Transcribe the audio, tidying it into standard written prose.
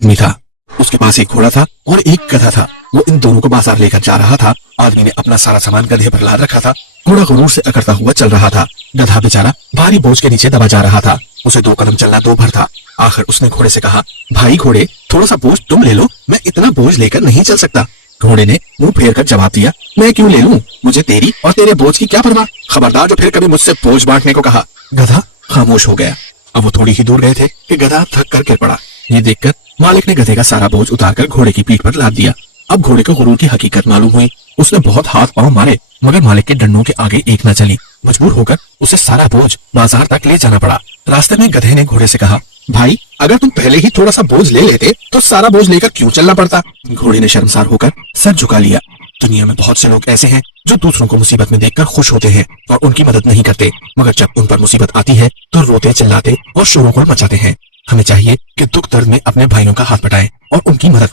आदमी था। उसके पास एक घोड़ा था और एक गधा था। वो इन दोनों को बाजार लेकर जा रहा था। आदमी ने अपना सारा सामान गधे पर लाद रखा था। घोड़ा गुरूर से अकड़ता हुआ चल रहा था। गधा बेचारा भारी बोझ के नीचे दबा जा रहा था। उसे 2 कदम चलना 2 भर था। आखिर उसने घोड़े से कहा, भाई घोड़े, थोड़ा सा बोझ तुम ले लो, मैं इतना बोझ लेकर नहीं चल सकता। घोड़े ने मुंह फेर कर जवाब दिया, मैं क्यों ले लूं, मुझे तेरी और तेरे बोझ की क्या परवाह। खबरदार जो फिर कभी मुझसे बोझ बांटने को कहा। गधा खामोश हो गया। अब वो थोड़ी ही दूर गए थे कि गधा थक कर गिर पड़ा। ये देखकर मालिक ने गधे का सारा बोझ उतारकर घोड़े की पीठ पर लाद दिया। अब घोड़े को गुरूर की हकीकत मालूम हुई। उसने बहुत हाथ पांव मारे मगर मालिक के डंडों के आगे एक न चली। मजबूर होकर उसे सारा बोझ बाजार तक ले जाना पड़ा। रास्ते में गधे ने घोड़े से कहा, भाई अगर तुम पहले ही थोड़ा सा बोझ ले लेते तो सारा बोझ लेकर क्यों चलना पड़ता। घोड़े ने शर्मसार होकर सर झुका लिया। दुनिया में बहुत से लोग ऐसे हैं जो दूसरों को मुसीबत में देखकर खुश होते हैं और उनकी मदद नहीं करते, मगर जब उन पर मुसीबत आती है तो रोते चिल्लाते और शोरगुल मचाते हैं। हमें चाहिए कि दुख दर्द में अपने भाइयों का हाथ बटाएं और उनकी मदद